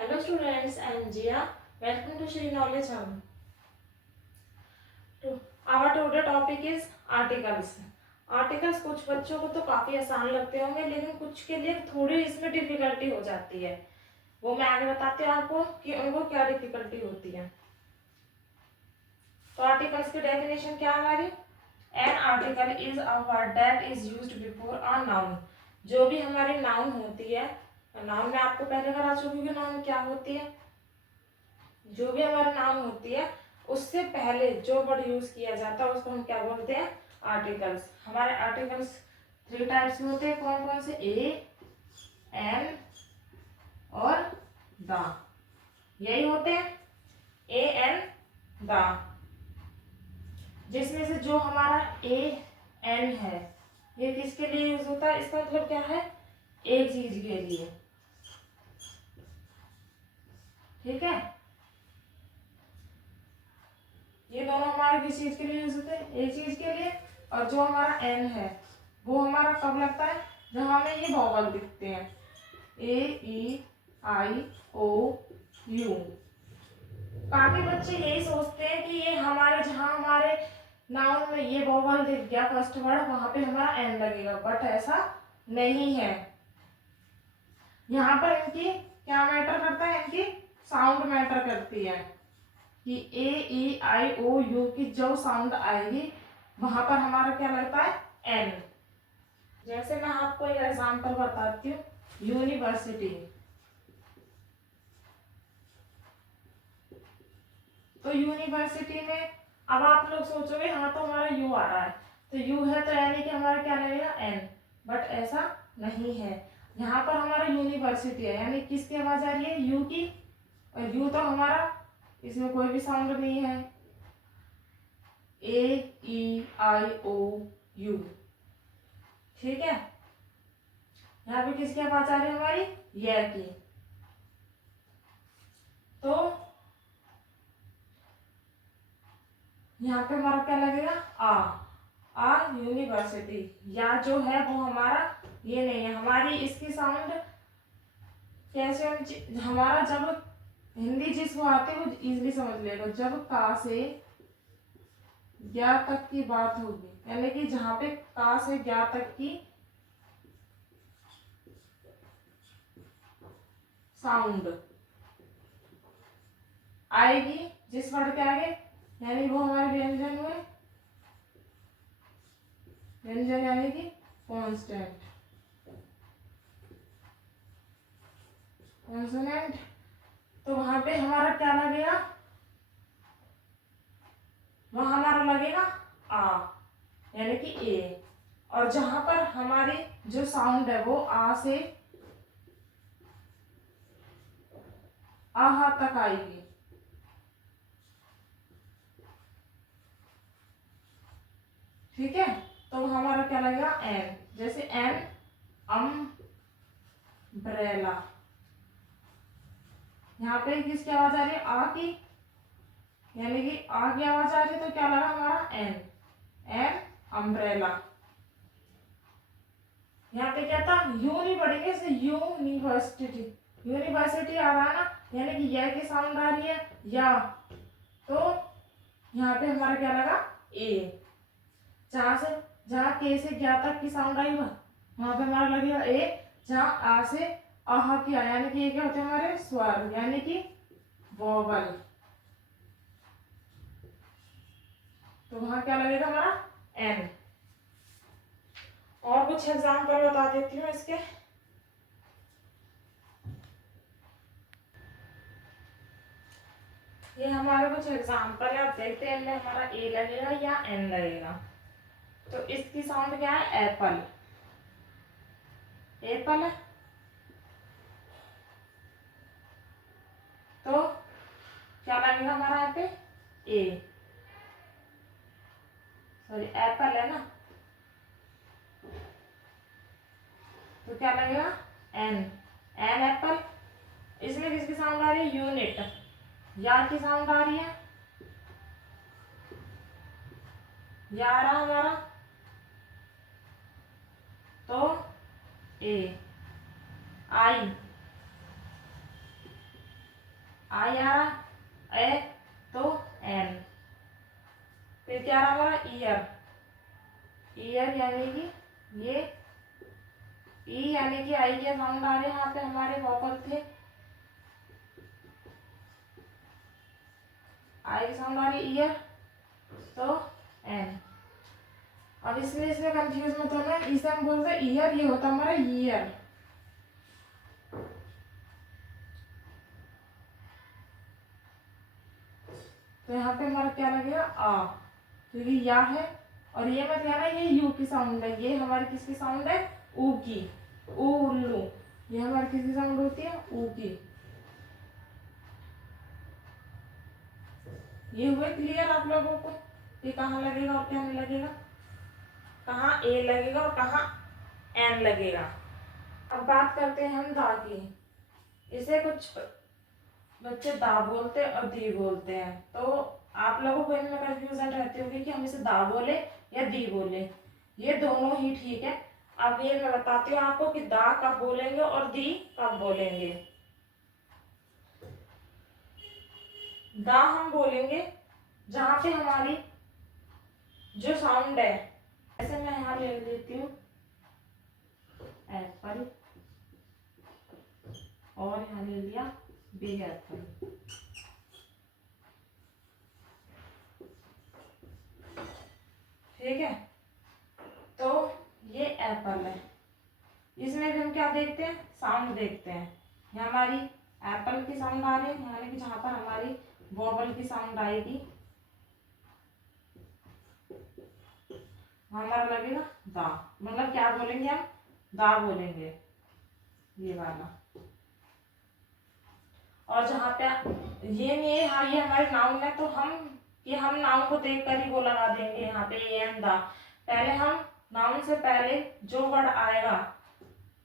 Hello students, I am Jia. Welcome to Shri Knowledge Hub. Our today topic is articles. Articles कुछ बच्चों को तो काफी आसान लगते होंगे, लेकिन कुछ के लिए थोड़ी इसमें डिफिकल्टी हो जाती है। वो मैं आगे बताती हूँ आपको कि उनको क्या डिफिकल्टी होती है। तो आर्टिकल्स की डेफिनेशन क्या है हमारी? An article is a word that is used before a noun. जो भी हमारी नाउन होती है, नाउन में आपको पहले करा चुकी हूँ नाउन क्या होती है। जो भी हमारी नाउन होती है उससे पहले जो वर्ड यूज किया जाता है उसको हम क्या बोलते हैं? आर्टिकल्स। हमारे आर्टिकल्स 3 टाइप्स के होते हैं। कौन कौन से? ए, एन और द। यही होते हैं, ए, एन, द। जिसमें से जो हमारा ए, एन है, ये किसके लिए यूज होता है? इसका मतलब क्या है? एक चीज के लिए। ठीक है, ये दोनों हमारे किस चीज के लिए यूज होते हैं? एक चीज के लिए। और जो हमारा एन है वो हमारा कब लगता है? जब हमें ये वॉवल दिखते हैं, ए, ई, आई, ओ, यू। काफी बच्चे यही सोचते हैं कि ये हमारे जहां हमारे नाउन में ये वॉवल दिख गया फर्स्ट वर्ड, वहां पे हमारा एन लगेगा, बट ऐसा नहीं है। यहाँ पर इनकी क्या मैटर करता है? इनकी साउंड मैटर करती है कि ए, ई, आई, ओ, यू की जो साउंड आएगी वहां पर हमारा क्या लगता है? एन। जैसे मैं आपको एक एग्जांपल बताती हूँ, यूनिवर्सिटी। तो यूनिवर्सिटी में अब आप लोग सोचोगे हाँ तो हमारा यू आ रहा है, तो यू है तो यानी कि हमारा क्या लगेगा? एन। बट ऐसा नहीं है। यहाँ पर हमारा यूनिवर्सिटी है यानी किसकी आवाज आ रही है? यू की। और यू तो हमारा, इसमें कोई भी साउंड नहीं है। ए, ई, आई, ओ, यू। ठीक है, यहाँ पे किसकी आवाज आ रही है? हमारी ये की। तो यहाँ पे हमारा क्या लगेगा? आ यूनिवर्सिटी। या जो है वो हमारा ये नहीं है। हमारी इसकी साउंड कैसे? हमारा जब हिंदी जिसको आती है वो इजीली समझ लेगा। जब का से ज्ञा तक की बात होगी, यानी कि जहां पे का से ज्ञा तक की साउंड आएगी जिस वर्ड के आगे, यानी वो हमारे व्यंजन हुए। व्यंजन यानी कि कॉन्स्टेंट, कॉन्सोनेंट। तो वहां पे हमारा क्या लगेगा? वहां हमारा लगेगा आ, यानी कि ए। और जहां पर हमारी जो साउंड है वो आ से आहा तक आएगी। ठीक है, तो हमारा क्या लगेगा? एन। जैसे एन अम्ब्रेला। यहाँ पे किसकी आवाज आ रही है? आ की, यानी कि आ की आवाज आ रही है तो क्या लगा हमारा? एन। An umbrella. यहाँ पे क्या था? यू नहीं पढ़ेंगे, इसे यूनिवर्सिटी। यूनिवर्सिटी आ रहा है ना, यानी कि यह की साउंड आ रही है या, तो यहाँ पे हमारा क्या लगा? ए। जहाँ के से ज्ञा तक की साउंड आई वहां पे हमारा लगेगा ए। जहाँ आ से आहा की आ, यानी कि ये क्या होते हैं? हमारे स्वर, यानी कि वोवल। तो वहां क्या लगेगा? हमारा एन। और कुछ एग्जाम्पल बता देती हूँ इसके। ये हमारे कुछ एग्जाम्पल है, आप देखते हैं इनमें हमारा ए लगेगा या एन लगेगा। तो इसकी साउंड क्या है? एप्पल। एप्पल है तो क्या लगेगा हमारा यहाँ पे? ए। सॉरी, एप्पल है ना, तो क्या लगेगा? एन। N apple. इसमें किसकी साउंड आ रही है? यूनिट। या की साउंड आ रही है, या आ रहा हमारा, तो ए। आई। आई आ रहा ए तो एन, फिर क्या रहा हमारा ईयर, ईयर यानी कि ये ई यानी कि आई के साउंड आ रहे, यहाँ पे हमारे वोकल थे, आई के साउंड आ रही ईयर तो एन। अब इसमें कंफ्यूज मत होना, इसे हम बोलते हैं ईयर, ये होता हमारा ईयर। तो यहाँ पे हमारा क्या लगेगा आ, क्योंकि या है, और ये मत कहना ये यू की साउंड है, ये हमारी किसकी साउंड है, ऊ की, ऊ उल्लू, ये हमारी किसकी साउंड होती है, ऊ की। ये हुए क्लियर आप लोगों को कि कहाँ लगेगा और क्या नहीं लगेगा, कहाँ ए लगेगा और कहाँ एन लगेगा। अब बात करते हैं हम दा की। इसे कुछ बच्चे दा बोलते हैं और दी बोलते हैं, तो आप लोगों को इनमें कंफ्यूजन रहती होगी कि हम इसे दा बोले या दी बोले, ये दोनों ही ठीक है। अब ये मैं बताती हूँ आपको कि दा कब बोलेंगे और दी कब बोलेंगे। दा हम बोलेंगे जहां पे हमारी जो साउंड है, ऐसे मैं यहाँ ले लेती हूँ एप्पल और यहाँ ले लिया बिग एप्पल, ठीक है। तो ये एप्पल है, इसमें भी हम क्या देखते हैं, साउंड देखते हैं। ये हमारी एप्पल की साउंड आ रही है, यानी कि जहां पर हमारी वोवल की साउंड आएगी हमारा लगेगा दा, मतलब क्या बोलेंगे हम, दा बोलेंगे ये वाला। और जहाँ पे ये नहीं है, हाँ ये हमारे नाउन है, तो हम नाउन को देख कर ही वो लगा देंगे यहाँ पे एन दा। पहले हम नाउन से पहले जो वर्ड आएगा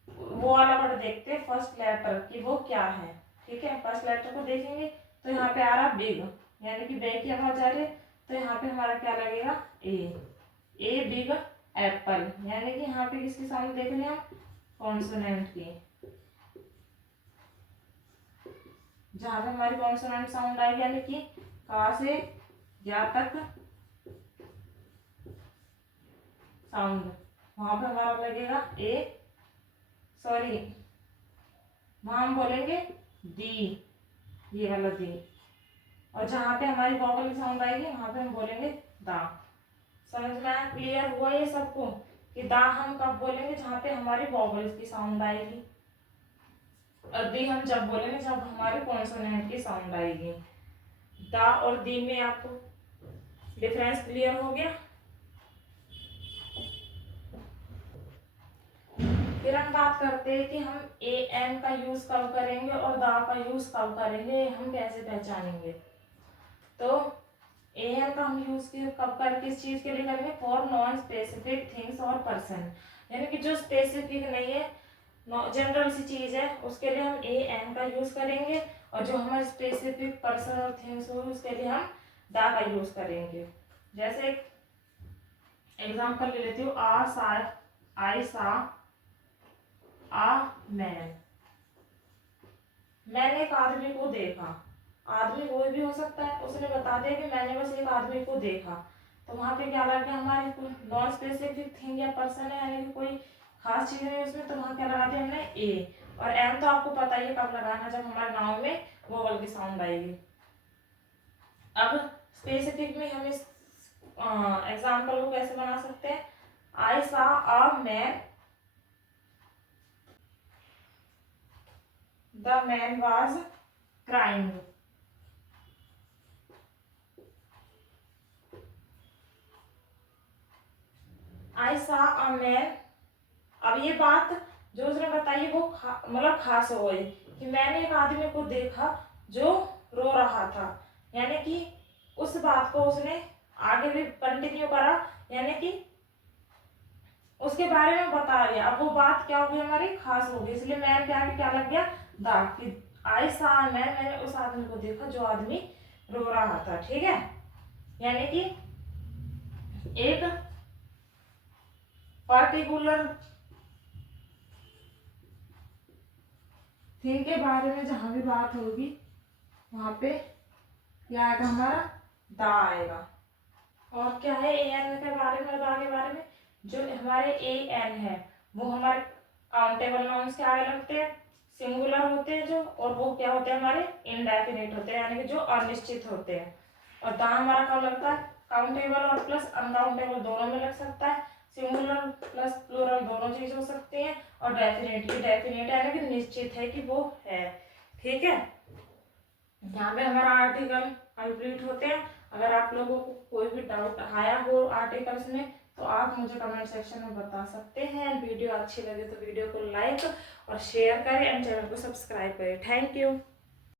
वो वाला वर्ड देखते हैं, फर्स्ट लेटर कि वो क्या है, ठीक है। फर्स्ट लेटर को देखेंगे तो यहाँ पे आ रहा बिग, यानी कि बे की आवाज आ रही है, तो यहाँ पे हमारा क्या लगेगा ए बिग एप्पल, यानी कि यहाँ पे किसकी साउंड देख रहे हैं हम, कॉन्सोनेंट की। जहां पे हमारी कॉन्सोनेंट साउंड आएगी, यानी कि का से या तक साउंड, वहां पे हमारा लगेगा वहां हम बोलेंगे दी, ये वाला दी। और जहां पे हमारी वोवल की साउंड आएगी वहां पे हम बोलेंगे दा। समझ में क्लियर हुआ ये सबको कि दा हम कब बोलेंगे, जहां पे हमारी वोवल की साउंड आएगी, और दी हम जब बोलेंगे जब हमारे कॉन्सोनेंट की साउंड आएगी। दा और दी में आपको डिफरेंस क्लियर हो गया। फिर हम बात करते हैं कि हम ए एन का यूज कब करेंगे और दा का यूज कब करेंगे, हम कैसे पहचानेंगे। तो ए एन का हम यूज कब कर किस चीज के लिए करेंगे, फॉर नॉन स्पेसिफिक थिंग्स और पर्सन, यानी कि जो स्पेसिफिक नहीं है, जनरल सी चीज है, उसके लिए हम ए एन का यूज करेंगे, और जो हमारे स्पेसिफिक पर्सन और थिंग्स हो उसके लिए हम दा का यूज करेंगे। जैसे एग्जांपल ले लेती हूँ, आई सा आ मैन, मैंने एक आदमी को देखा, आदमी कोई भी हो सकता है, उसने बता दिया कि मैंने बस एक आदमी को देखा, तो वहां पे क्या लग गया, हमारी कोई नॉन स्पेसिफिक थिंग या पर्सन है, यानी कि कोई खास चीज है उसमें, तो वहां क्या लगा दिया हमने ए। और एम तो आपको पता ही है कब लगाना, जब हमारे नाउन में वोवल की साउंड आएगी। अब स्पेसिफिक में हम इस एग्जाम्पल को कैसे बना सकते हैं, I saw a man, the man was crying. I saw a man, अब ये बात जो उसने बताई वो मतलब खास हो गई कि मैंने एक आदमी को देखा जो रो रहा था, यानी कि उस बात को उसने आगे भी कंटिन्यू करा, यानी कि उसके बारे में बता दिया। अब वो बात क्या हो गई, हमारी खास हो गई, इसलिए मैन क्या लग गया दा, कि आई सा मैंने उस आदमी को देखा जो आदमी रो रहा था, ठीक है। यानी कि एक पर्टिकुलर थिंग के बारे में जहां भी बात होगी वहाँ पे क्या आएगा हमारा दा आएगा। और क्या है ए एन के बारे में, दा के बारे में, जो हमारे ए एन है वो हमारे काउंटेबल नाउन्स के आगे लगते हैं, सिंगुलर होते हैं जो, और वो क्या होते हैं हमारे इनडेफिनिट होते हैं, यानी कि जो अनिश्चित होते हैं। और दा हमारा कब लगता है, काउंटेबल और प्लस अनकाउंटेबल दोनों में लग सकता है, सिंगुलर प्लस प्लूरल दोनों चीज हो सकती हैं, और डेफिनेट की डेफिनेट यानी कि निश्चित है कि वो है। ठीक है, यहाँ पे हमारा आर्टिकल कंप्लीट होते हैं। अगर आप लोगों को कोई भी डाउट आया हो आर्टिकल्स में तो आप मुझे कमेंट सेक्शन में बता सकते हैं। वीडियो अच्छी लगे तो वीडियो को लाइक और शेयर करें एंड चैनल को सब्सक्राइब करें। Thank you.